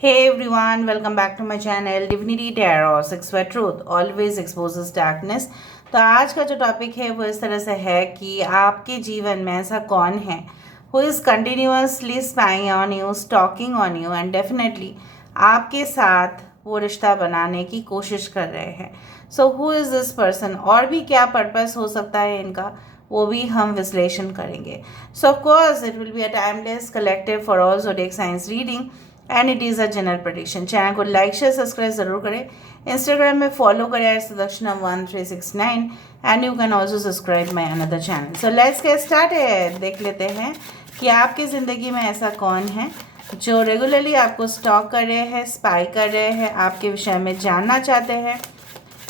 Hey everyone, welcome back to my channel Divinity Tarot, Six Word Truth always exposes darkness। तो आज का जो topic है वो इस तरह से है कि आपके जीवन में ऐसा कौन है who is continuously spying on you, stalking on you and definitely आपके साथ वो रिश्ता बनाने की कोशिश कर रहे हैं। So who is this person, और भी क्या पर्पस हो सकता है इनका, वो भी हम विश्लेषण करेंगे। सो of course it will be a timeless collective for all zodiac science reading and it is a general prediction. Channel को लाइक शेयर सब्सक्राइब जरूर करें। इंस्टाग्राम में फॉलो करें @sudakshinam1369 and you can also subscribe my another channel. So let's get started. देख लेते हैं कि आपकी ज़िंदगी में ऐसा कौन है जो रेगुलरली आपको स्टॉक कर रहे हैं, स्पाई कर रहे हैं, आपके विषय में जानना चाहते हैं।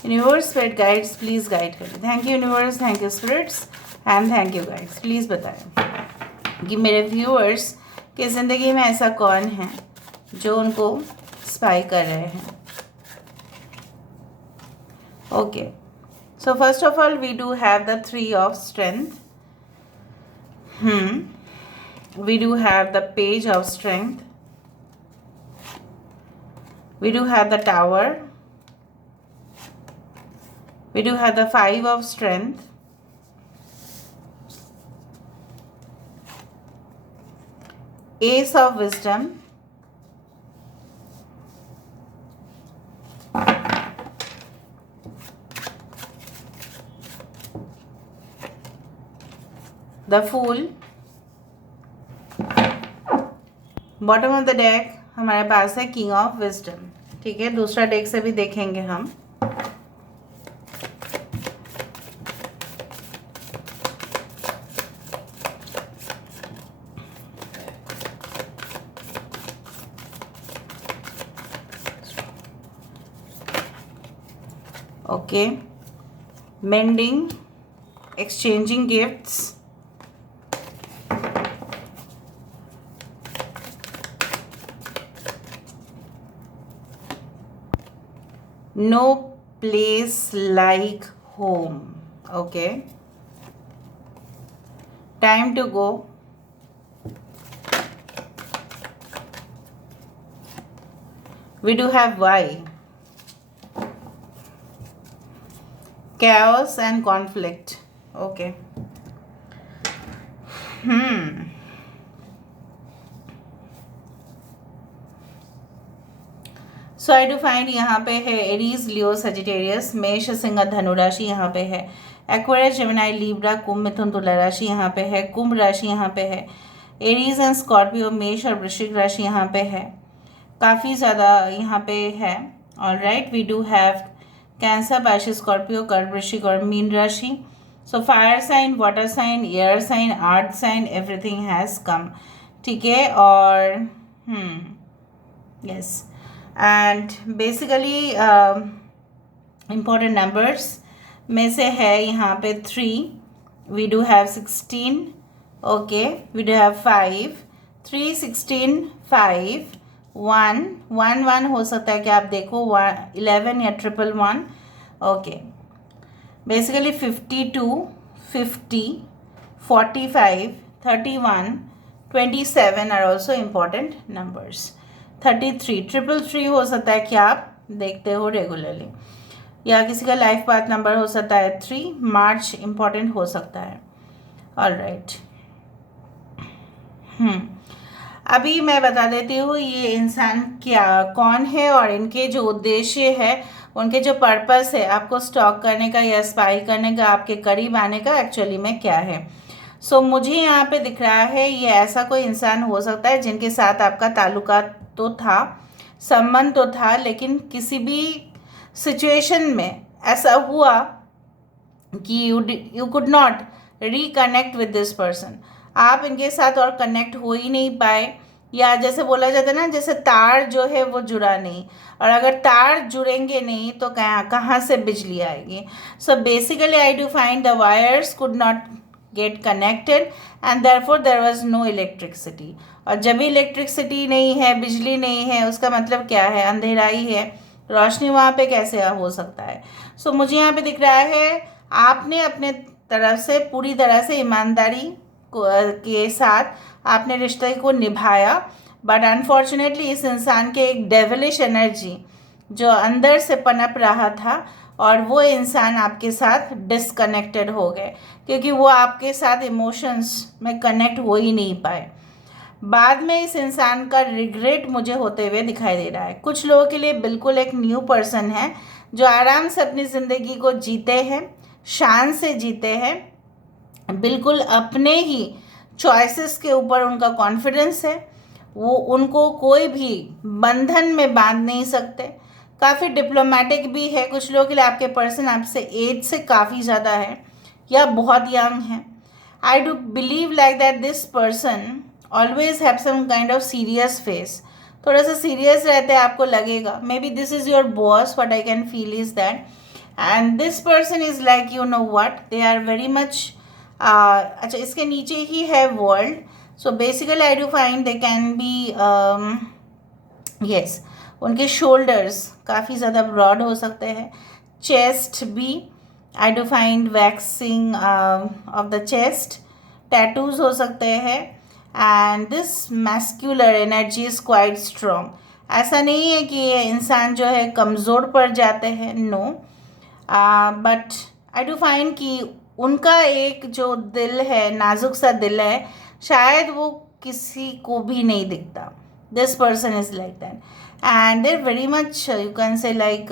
Universe spirit guides please guide करें। Thank you universe, thank you spirits and thank you guides. Please बताएं कि मेरे व्यूअर्स की ज़िंदगी में ऐसा कौन है जो उनको स्पाई कर रहे हैं। Okay, so first of all we do have the 3 of strength. We do have the page of strength. We do have the tower. We do have the 5 of strength. Ace of wisdom. The fool. Bottom of the deck हमारे पास है king of wisdom. ठीक है, दूसरा deck से भी देखेंगे हम। Okay, mending, exchanging gifts, no place like home. Okay, time to go, we do have why, chaos and conflict. Okay, so I do find यहाँ पे है एरीज, लियो, सजिटेरियस, मेष, सिंह, धनु राशि यहाँ पे है, एक्वेरियस, जेमिनाई, लीब्रा, कुंभ, मिथुन, तुला राशि यहाँ पे है, कुंभ राशि यहाँ पे है, एरीज एंड स्कॉर्पियो, मेष और वृश्चिक राशि यहाँ पे है, काफ़ी ज़्यादा यहाँ पे है। All right, we do have cancer, Pisces, Scorpio, कर्क, वृश्चिक और मीन राशि। So fire sign, water sign, air sign, earth sign, everything has come. ठीक है, और yes, and basically important numbers में से है यहाँ पे 3, we do have 16, okay, we do have 5, 3, 16, 5, 1, 1, 1 हो सकता है कि आप देखो 11 या 111, okay. Basically 52, 50, 45, 31, 27 are also important numbers. 33, 333 हो सकता है कि आप देखते हो रेगुलरली, या किसी का लाइफ पाथ नंबर हो सकता है 3, मार्च इम्पॉर्टेंट हो सकता है। ऑल राइट, अभी मैं बता देती हूँ ये इंसान क्या कौन है और इनके जो उद्देश्य है, उनके जो पर्पस है आपको स्टॉक करने का या स्पाई करने का, आपके करीब आने का एक्चुअली में क्या है। सो मुझे यहाँ पे दिख रहा है ये ऐसा कोई इंसान हो सकता है जिनके साथ आपका ताल्लुका तो था, संबंध तो था, लेकिन किसी भी सिचुएशन में ऐसा हुआ कि you could not reconnect with this person. आप इनके साथ और कनेक्ट हो ही नहीं पाए, या जैसे बोला जाता है ना, जैसे तार जो है वो जुड़ा नहीं, और अगर तार जुड़ेंगे नहीं तो कहाँ से बिजली आएगी। So basically I do find the wires could not get connected and therefore there was no electricity. और जब इलेक्ट्रिसिटी नहीं है, बिजली नहीं है, उसका मतलब क्या है, अंधेरा ही है, रोशनी वहाँ पे कैसे हो सकता है। सो मुझे यहाँ पे दिख रहा है आपने अपने तरफ से पूरी तरह से ईमानदारी के साथ आपने रिश्ते को निभाया, बट अनफॉर्चुनेटली इस इंसान के एक डेविलिश एनर्जी जो अंदर से पनप रहा था, और वो इंसान आपके साथ डिसकनेक्टेड हो गए, क्योंकि वो आपके साथ इमोशंस में कनेक्ट हो ही नहीं पाए। बाद में इस इंसान का रिग्रेट मुझे होते हुए दिखाई दे रहा है। कुछ लोगों के लिए बिल्कुल एक न्यू पर्सन है जो आराम से अपनी ज़िंदगी को जीते हैं, शान से जीते हैं, बिल्कुल अपने ही चॉइसेस के ऊपर उनका कॉन्फिडेंस है, वो उनको कोई भी बंधन में बांध नहीं सकते। काफ़ी डिप्लोमेटिक भी है। कुछ लोगों के लिए आपके पर्सन आपसे एज से काफ़ी ज़्यादा है या बहुत यंग है। I do believe like that this person always have some kind of serious face. थोड़ा सा सीरियस रहते हैं, आपको लगेगा maybe this is your boss, what I can feel is that. And this person is like, you know what, they are very much, अच्छा इसके नीचे ही है world. So basically I do find they can be, yes, उनके shoulders काफ़ी ज़्यादा broad हो सकते हैं, चेस्ट भी आई do find waxing of the chest, tattoos हो सकते हैं, and this muscular energy is quite strong. ऐसा नहीं है कि ये इंसान जो है कमज़ोर पड़ जाते हैं, no, but I do find कि उनका एक जो दिल है, नाजुक सा दिल है, शायद वो किसी को भी नहीं दिखता। This person is like that, and there very much, you can say like,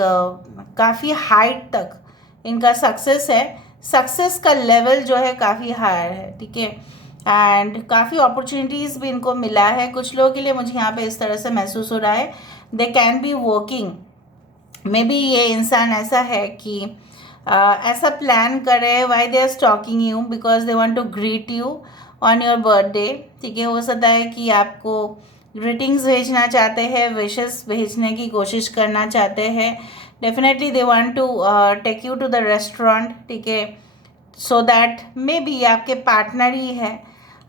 काफ़ी हाइट तक इनका सक्सेस है। सक्सेस का लेवल जो है काफ़ी हायर है, ठीक है, एंड काफ़ी अपॉर्चुनिटीज़ भी इनको मिला है। कुछ लोगों के लिए मुझे यहाँ पे इस तरह से महसूस हो रहा है, they can be working, maybe ये इंसान ऐसा है कि ऐसा प्लान करे, why they are stalking you, because they want to greet you on your birthday, ठीक है। हो सकता है कि आपको ग्रीटिंग्स भेजना चाहते हैं, विशेस भेजने की कोशिश करना चाहते हैं। Definitely they want to take you to the restaurant, ठीक है, सो दैट मे बी आपके पार्टनर ही है,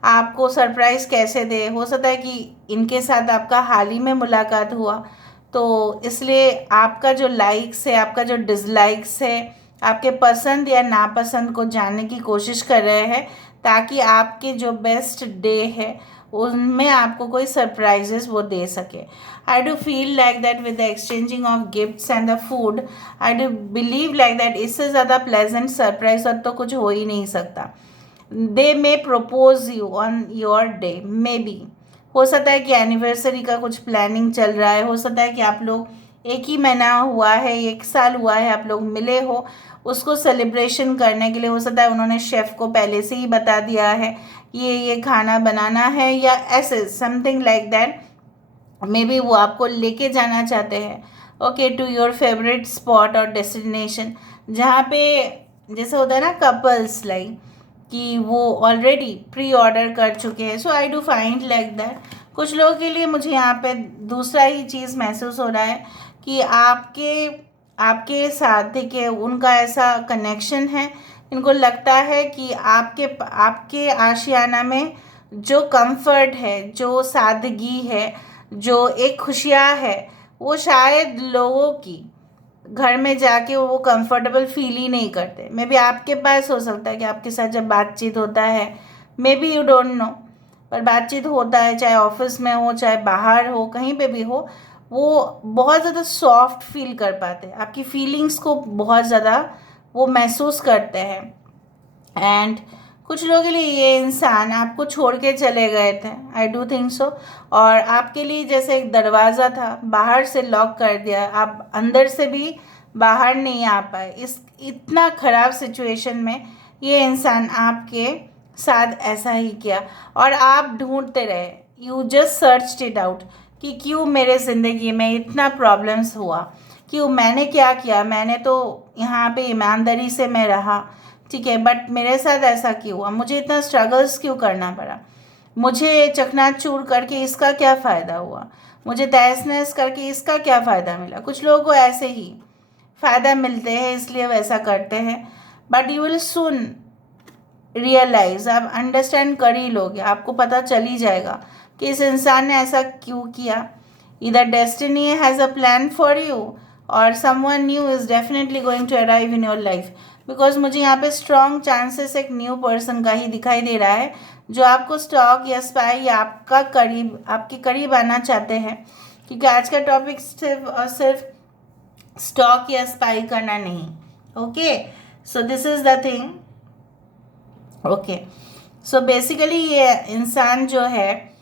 आपको सरप्राइज़ कैसे दे। हो सकता है कि इनके साथ आपका हाल ही में मुलाकात हुआ, तो इसलिए आपका जो लाइक्स है, आपका जो डिसलाइक्स है, आपके पसंद या नापसंद को जानने की कोशिश कर रहे हैं, ताकि आपके जो बेस्ट डे है उनमें आपको कोई सरप्राइजेस वो दे सके। I do feel like that with the exchanging of gifts and the food, I do believe like that इससे ज़्यादा प्लेजेंट सरप्राइज और तो कुछ हो ही नहीं सकता। They may propose you on your day, maybe, हो सकता है कि एनिवर्सरी का कुछ प्लानिंग चल रहा है, हो सकता है कि आप लोग एक ही महीना हुआ है, 1 साल हुआ है आप लोग मिले हो, उसको सेलिब्रेशन करने के लिए हो सकता है उन्होंने शेफ़ को पहले से ही बता दिया है ये खाना बनाना है, या ऐसे something like that. Maybe वो आपको लेके जाना चाहते हैं, okay, to your favourite spot और डेस्टिनेशन, जहाँ पे जैसे होता है ना कपल्स लाइक कि वो ऑलरेडी प्री ऑर्डर कर चुके हैं। So I do find like that. कुछ लोगों के लिए मुझे यहाँ पे दूसरा ही चीज़ महसूस हो रहा है कि आपके आपके साथ, ठीक है, उनका ऐसा कनेक्शन है, इनको लगता है कि आपके आपके आशियाना में जो कंफर्ट है, जो सादगी है, जो एक खुशियाँ है, वो शायद लोगों की घर में जाके वो कंफर्टेबल फील ही नहीं करते। मे बी आपके पास हो सकता है कि आपके साथ जब बातचीत होता है, maybe you don't know, पर बातचीत होता है, चाहे ऑफिस में हो, चाहे बाहर हो, कहीं पे भी हो, वो बहुत ज़्यादा सॉफ्ट फील कर पाते हैं, आपकी फीलिंग्स को बहुत ज़्यादा वो महसूस करते हैं। एंड कुछ लोगों के लिए ये इंसान आपको छोड़ के चले गए थे, आई डू थिंक सो, और आपके लिए जैसे एक दरवाज़ा था, बाहर से लॉक कर दिया, आप अंदर से भी बाहर नहीं आ पाए। इस इतना ख़राब सिचुएशन में ये इंसान आपके साथ ऐसा ही किया, और आप ढूंढते रहे, you just searched it out कि क्यों मेरे ज़िंदगी में इतना प्रॉब्लम्स हुआ, क्यों, मैंने क्या किया, मैंने तो यहाँ पे ईमानदारी से मैं रहा, ठीक है, बट मेरे साथ ऐसा क्यों हुआ, मुझे इतना स्ट्रगल्स क्यों करना पड़ा, मुझे चकनाचूर करके इसका क्या फ़ायदा हुआ, मुझे तहस नहस करके इसका क्या फ़ायदा मिला। कुछ लोगों को ऐसे ही फ़ायदा मिलते हैं इसलिए वैसा करते हैं, but you will soon realise, आप अंडरस्टैंड कर ही लोगे, आपको पता चल ही जाएगा कि इस इंसान ने ऐसा क्यों किया। इधर destiny has a plan for you, और someone new is definitely going to arrive in your life, because मुझे यहाँ पे स्ट्रॉन्ग चांसेस एक न्यू पर्सन का ही दिखाई दे रहा है, जो आपको स्टॉक या स्पाई या आपके करीब आना चाहते हैं, क्योंकि आज का टॉपिक सिर्फ और सिर्फ स्टॉक या स्पाई करना नहीं। Okay, so this is the thing. Okay, so basically ये इंसान जो है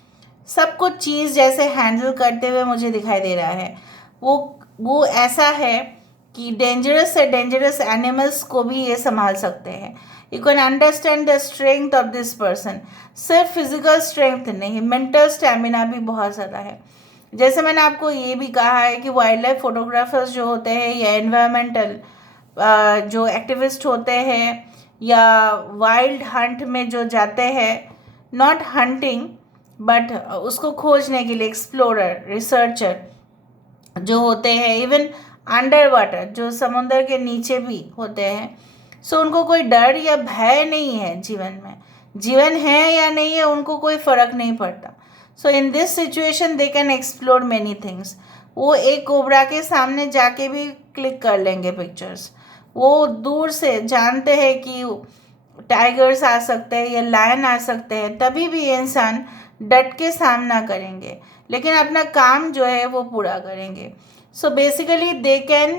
सब कुछ चीज़ जैसे हैंडल करते हुए मुझे दिखाई दे रहा है। वो ऐसा है कि डेंजरस से डेंजरस एनिमल्स को भी ये संभाल सकते हैं। You can understand the strength of this person. सिर्फ फिजिकल स्ट्रेंथ नहीं, मेंटल स्टेमिना भी बहुत ज़्यादा है। जैसे मैंने आपको ये भी कहा है कि वाइल्ड लाइफ फोटोग्राफर्स जो होते हैं या एनवायरमेंटल जो एक्टिविस्ट होते हैं या वाइल्ड हंट में जो जाते हैं, नॉट हंटिंग बट उसको खोजने के लिए, एक्सप्लोरर, रिसर्चर जो होते हैं, इवन अंडर वाटर जो समुद्र के नीचे भी होते हैं, सो उनको कोई डर या भय नहीं है जीवन में। जीवन है या नहीं है उनको कोई फ़र्क नहीं पड़ता। So in this situation they can explore many things. वो एक कोबरा के सामने जाके भी क्लिक कर लेंगे पिक्चर्स। वो दूर से जानते हैं कि टाइगर्स आ सकते हैं या लायन आ सकते हैं, तभी भी इंसान डट के सामना करेंगे, लेकिन अपना काम जो है वो पूरा करेंगे। So basically they can,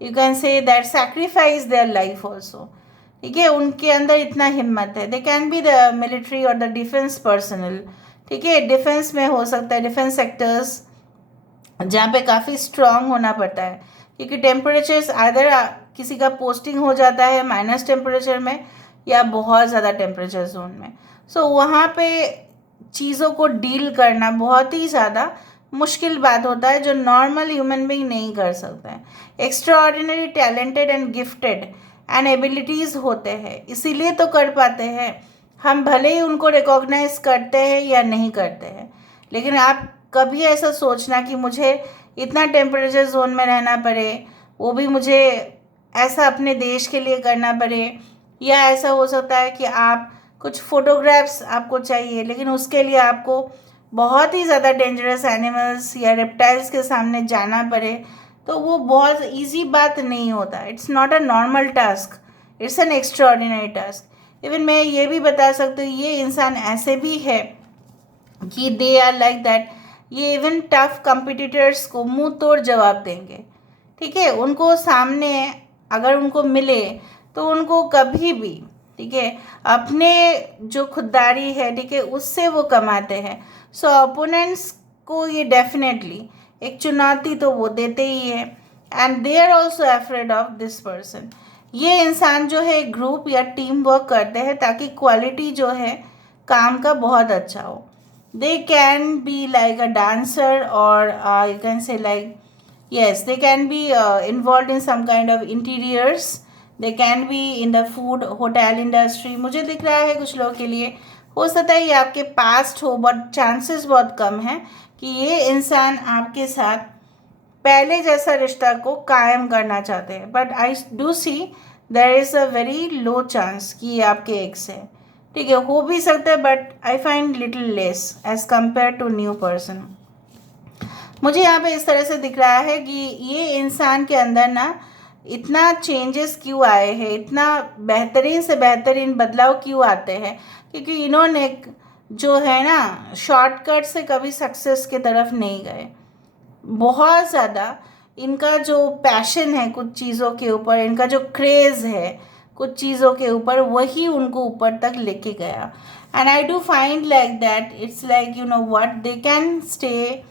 you can say that sacrifice their life also. ठीक है, उनके अंदर इतना हिम्मत है। They can be the military और द डिफेंस पर्सनल। ठीक है, डिफेंस में हो सकता है, डिफेंस सेक्टर्स जहाँ पे काफ़ी स्ट्रांग होना पड़ता है, क्योंकि टेम्परेचर्स आइदर किसी का पोस्टिंग हो जाता है माइनस टेम्परेचर में या बहुत ज़्यादा टेम्परेचर जोन में। सो वहाँ पे चीज़ों को डील करना बहुत ही ज़्यादा मुश्किल बात होता है, जो नॉर्मल ह्यूमन बीइंग नहीं कर सकता है। Extra ordinary talented and gifted and abilities होते हैं, इसीलिए तो कर पाते हैं। हम भले ही उनको रिकॉग्नाइज करते हैं या नहीं करते हैं, लेकिन आप कभी ऐसा सोचना कि मुझे इतना टेम्परेचर जोन में रहना पड़े, वो भी मुझे ऐसा अपने देश के लिए करना पड़े, या ऐसा हो सकता है कि आप कुछ फोटोग्राफ्स आपको चाहिए, लेकिन उसके लिए आपको बहुत ही ज़्यादा डेंजरस एनिमल्स या रेप्टाइल्स के सामने जाना पड़े, तो वो बहुत इजी बात नहीं होता। It's not a normal task, it's an extra ordinary task. Even मैं ये भी बता सकती हूँ, ये इंसान ऐसे भी है कि दे आर लाइक दैट, ये इवन टफ कंपिटिटर्स को मुंह तोड़ जवाब देंगे। ठीक है, उनको सामने अगर उनको मिले तो उनको कभी भी, ठीक है, अपने जो खुददारी है, ठीक है, उससे वो कमाते हैं। सो ओपोनेंट्स को ये डेफिनेटली एक चुनौती तो वो देते ही है, and they are also afraid of this person. ये इंसान जो है ग्रुप या टीम वर्क करते हैं ताकि क्वालिटी जो है काम का बहुत अच्छा हो। They can be like a dancer और you can say like, yes, they can be involved in some kind of interiors. They can be in the food hotel industry. मुझे दिख रहा है कुछ लोगों के लिए हो सकता है ये आपके पास्ट हो, बट चांसेस बहुत कम हैं कि ये इंसान आपके साथ पहले जैसा रिश्ता को कायम करना चाहते हैं। But I do see there is a very low chance कि ये आपके एक्स है। ठीक है, हो भी सकता है, but I find little less as compare to new person. मुझे यहाँ पे इस तरह से दिख रहा है कि ये इंसान के अंदर ना इतना चेंजेस क्यों आए हैं, इतना बेहतरीन से बेहतरीन बदलाव क्यों आते हैं, क्योंकि इन्होंने जो है ना शॉर्टकट से कभी सक्सेस की तरफ नहीं गए। बहुत ज़्यादा इनका जो पैशन है कुछ चीज़ों के ऊपर, इनका जो क्रेज़ है कुछ चीज़ों के ऊपर, वही उनको ऊपर तक लेके गया। And I do find like that it's like you know what they can stay,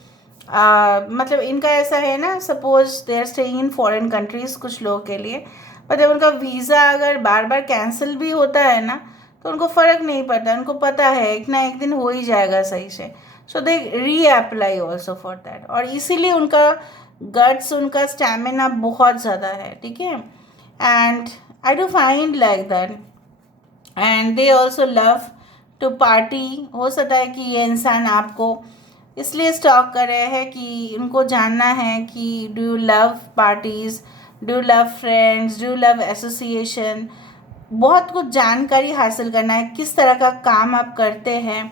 मतलब इनका ऐसा है ना, suppose they are staying in foreign countries कुछ लोगों के लिए, मतलब उनका वीज़ा अगर बार बार कैंसिल भी होता है ना तो उनको फ़र्क नहीं पड़ता, उनको पता है एक ना एक दिन हो ही जाएगा सही से। सो दे री अप्लाई ऑल्सो फॉर दैट, और इसीलिए उनका गट्स, उनका स्टैमिना बहुत ज़्यादा है। ठीक है, and I do find like that, and they also love to party. हो सकता है कि ये इंसान आपको इसलिए स्टॉक कर रहे हैं कि उनको जानना है कि do you love parties, do you love friends, do you love association. बहुत कुछ जानकारी हासिल करना है, किस तरह का काम आप करते हैं,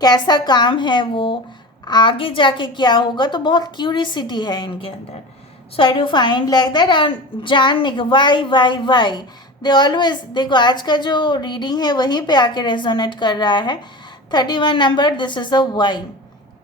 कैसा काम है वो, आगे जाके क्या होगा, तो बहुत क्यूरियसिटी है इनके अंदर। So I do find like that, and जानने के वाई दे ऑलवेज, देखो आज का जो रीडिंग है वहीं पे आके रेजोनेट कर रहा है। 31 number, this is a why.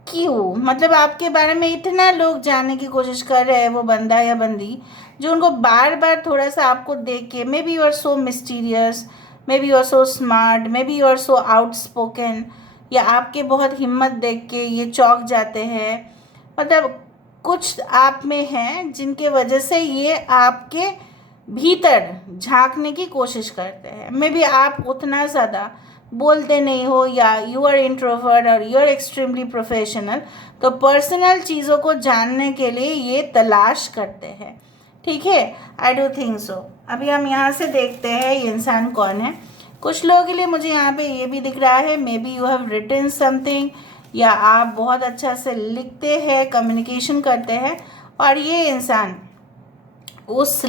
क्यों, मतलब आपके बारे में इतना लोग जानने की कोशिश कर रहे हैं, वो बंदा या बंदी जो उनको बार बार थोड़ा सा आपको देख के, maybe you are so mysterious, maybe you are so smart, maybe you are so outspoken, या आपके बहुत हिम्मत देख के ये चौंक जाते हैं। मतलब कुछ आप में है जिनके वजह से ये आपके भीतर झांकने की कोशिश करते हैं। मे बी आप उतना ज़्यादा बोलते नहीं हो, या यू आर इंट्रोवर्ट और यू आर एक्सट्रीमली प्रोफेशनल, तो पर्सनल चीज़ों को जानने के लिए ये तलाश करते हैं। ठीक है, आई डू थिंक सो। अभी हम यहाँ से देखते हैं ये इंसान कौन है। कुछ लोगों के लिए मुझे यहाँ पे ये भी दिख रहा है, maybe you have written something, या आप बहुत अच्छा से लिखते हैं, कम्युनिकेशन करते हैं, और ये इंसान उस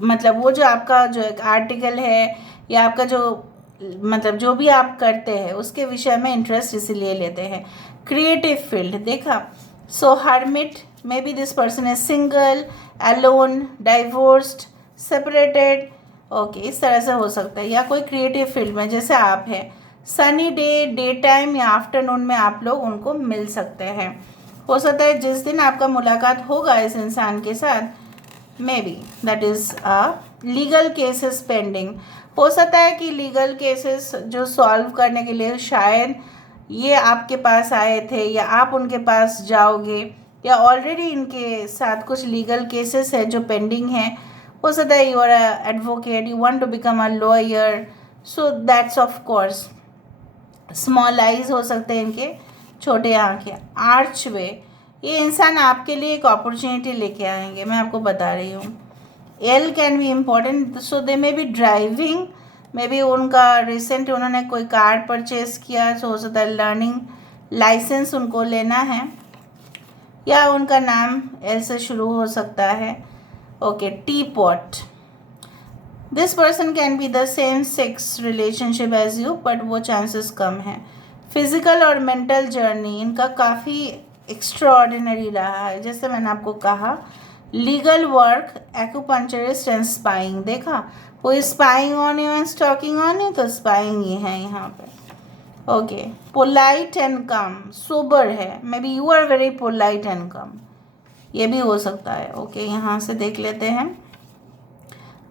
मतलब वो जो आपका जो एक आर्टिकल है, या आपका जो मतलब जो भी आप करते हैं उसके विषय में इंटरेस्ट इसीलिए लेते हैं। क्रिएटिव फील्ड देखा, so hermit, maybe this person is single, alone, divorced, separated, okay, इस तरह से हो सकता है। या कोई क्रिएटिव फील्ड में जैसे आप हैं, सनी डे, डे टाइम या आफ्टरनून में आप लोग उनको मिल सकते हैं। हो सकता है जिस दिन आपका मुलाकात होगा इस इंसान के साथ, may be that is legal cases pending. हो सकता है कि लीगल केसेस जो सॉल्व करने के लिए शायद ये आपके पास आए थे, या आप उनके पास जाओगे, या ऑलरेडी इनके साथ कुछ लीगल केसेस है जो पेंडिंग है। हो सकता है you are advocate, you want to become a lawyer, so that's of course. Small eyes हो सकते हैं इनके, छोटे आँखें। आर्च वे, ये इंसान आपके लिए एक अपॉर्चुनिटी लेके आएंगे, मैं आपको बता रही हूँ। L can be important, so they may be driving, may be उनका रिसेंट उन्होंने कोई कार परचेज किया, सो हो सकता है लर्निंग लाइसेंस उनको लेना है, या उनका नाम एल से शुरू हो सकता है। Okay, teapot, this person can be the same sex relationship as you, but वो चांसेस कम है। फिजिकल और मेंटल जर्नी इनका काफ़ी एक्स्ट्राऑर्डिनरी रहा है, जैसे मैंने आपको कहा। Legal work, acupuncturist and spying, देखा कोई spying on you and stalking on you, तो स्पाइंग ही है यहाँ पे। Okay, polite and calm, sober है, maybe you are very polite and calm, ये भी हो सकता है। ओके, यहाँ से देख लेते हैं।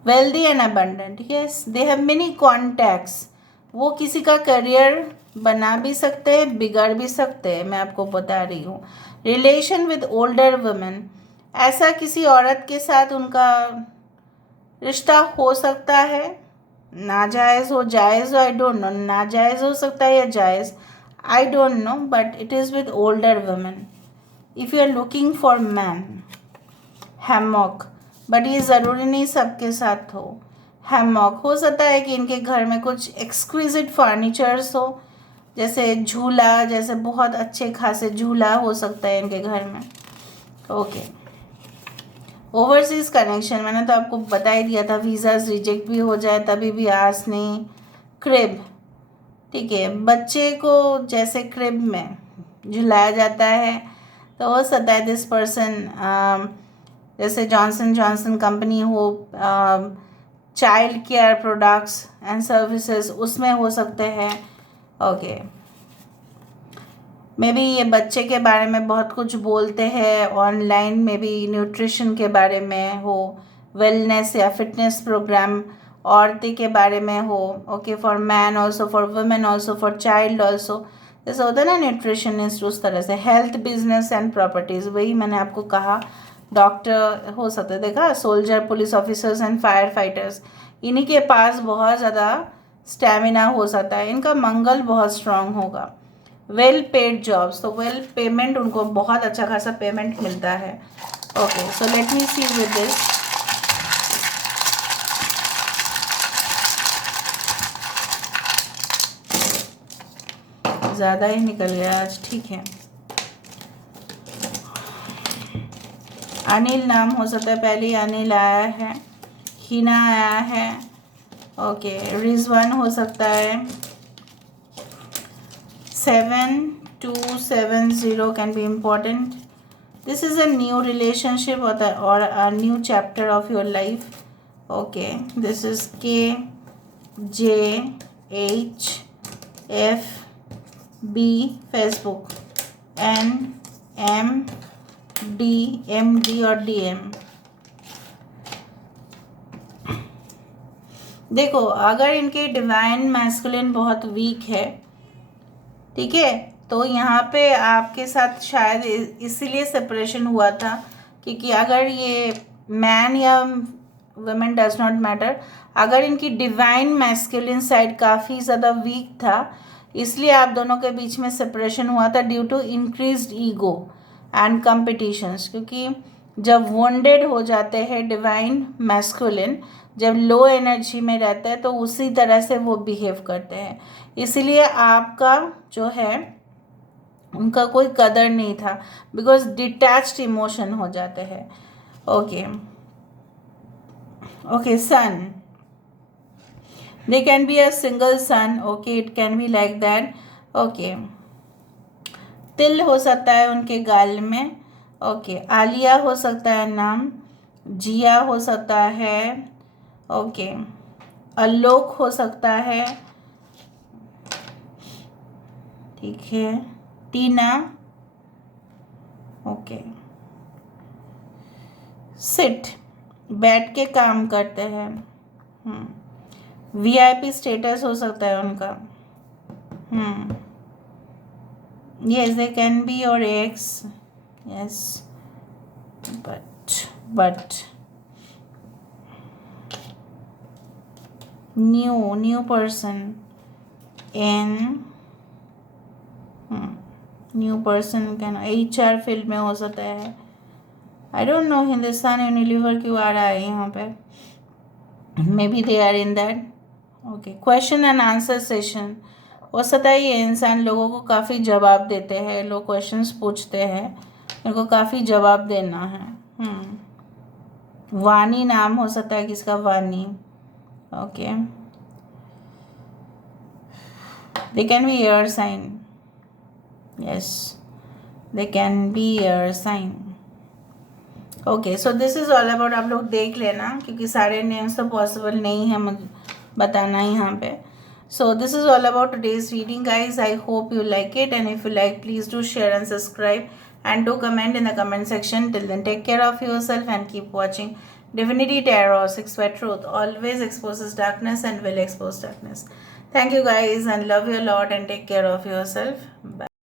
Wealthy and abundant, yes, they have many contacts, वो किसी का करियर बना भी सकते हैं, बिगड़ भी सकते हैं, मैं आपको बता रही हूँ। रिलेशन विद ओल्डर वुमेन, ऐसा किसी औरत के साथ उनका रिश्ता हो सकता है, नाजायज़ हो, जायज़ हो, आई डोंट नो, नाजायज़ हो सकता है या जायज़, I don't know, but it is with older women. If you are looking for man, hammock, but ये ज़रूरी नहीं सबके साथ हो। हैमॉक हो सकता है कि इनके घर में कुछ एक्सक्विजिट फर्नीचर्स हो, जैसे झूला, जैसे बहुत अच्छे खासे झूला हो सकता है इनके घर में। ओके, ओवरसीज़ कनेक्शन, मैंने तो आपको बता ही दिया था, वीज़ाज रिजेक्ट भी हो जाए तभी भी आस नहीं। क्रिब, ठीक है, बच्चे को जैसे क्रिब में झुलाया जाता है, तो हो सकता है दिस पर्सन जैसे जॉनसन जॉनसन कंपनी हो, child care products and services, उसमें हो सकते हैं। ओके, मे बी ये बच्चे के बारे में बहुत कुछ बोलते हैं ऑनलाइन, मे बी न्यूट्रिशन के बारे में हो, वेलनेस या फिटनेस प्रोग्राम औरतें के बारे में हो। Okay, for man also, for women also, for child also, जैसे होता है ना न्यूट्रिशनिस्ट, उस तरह से। हेल्थ, बिजनेस एंड प्रॉपर्टीज़, वही मैंने आपको कहा। डॉक्टर हो सकते हैं, देखा, soldier, police officers and fire fighters, इन्हीं के पास बहुत ज़्यादा स्टेमिना हो सकता है, इनका मंगल बहुत स्ट्रांग होगा। वेल पेड जॉब्स, तो वेल पेमेंट, उनको बहुत अच्छा खासा पेमेंट मिलता है। Okay, so let me see with this. ज़्यादा ही निकल गया आज, ठीक है। अनिल नाम हो सकता है, पहले ही अनिल आया है, हिना आया है। ओके, रिजवान हो सकता है। 7270 can be important. This is a new relationship or a new chapter of your life. Okay, this is K, J, H, F, B, Facebook, N, M, D, MD और DM। देखो, अगर इनके डिवाइन मैस्कुलिन बहुत week है, ठीक है, तो यहाँ पे आपके साथ शायद इसीलिए सेपरेशन हुआ था, क्योंकि अगर ये मैन या वुमेन डज नॉट मैटर, अगर इनकी डिवाइन मैस्कुलिन साइड काफ़ी ज़्यादा वीक था, इसलिए आप दोनों के बीच में सेपरेशन हुआ था due to increased ego and competitions. क्योंकि जब वोंडेड हो जाते हैं डिवाइन मैस्कुलिन, जब लो एनर्जी में रहते हैं, तो उसी तरह से वो बिहेव करते हैं। इसीलिए आपका जो है उनका कोई कदर नहीं था, बिकॉज डिटैच्ड इमोशन हो जाते हैं। Okay okay, son, they can be a single son, okay, it can be like that, okay। तिल हो सकता है उनके गाल में, ओके। आलिया हो सकता है नाम, जिया हो सकता है, ओके। आलोक हो सकता है, ठीक है। टीना, ओके। सिट, बैठ के काम करते हैं, VIP स्टेटस हो सकता है उनका, yes, they can be your ex, yes, but new person in new person can HR field में हो सकता है। I don't know Hindustan Unilever क्यों आ रहा है यहाँ पे, maybe they are in that, okay. Question and answer session हो सकता है, ये इंसान लोगों को काफ़ी जवाब देते हैं, लोग क्वेश्चंस पूछते हैं, इनको काफ़ी जवाब देना है। वानी नाम हो सकता है किसका, वानी, okay. They can be air sign, yes, they can be your sign, okay. So this is all about, आप लोग देख लेना, क्योंकि सारे नेम्स तो पॉसिबल नहीं है मुझे बताना यहाँ पे। सो this is all about today's reading guys, I hope you like it, and if you like, please do share and subscribe, and do comment in the comment section. Till then, take care of yourself and keep watching Divinity Tarot 6 Word Truth always exposes darkness and will expose darkness. Thank you guys, and love you a lot, and take care of yourself. Bye.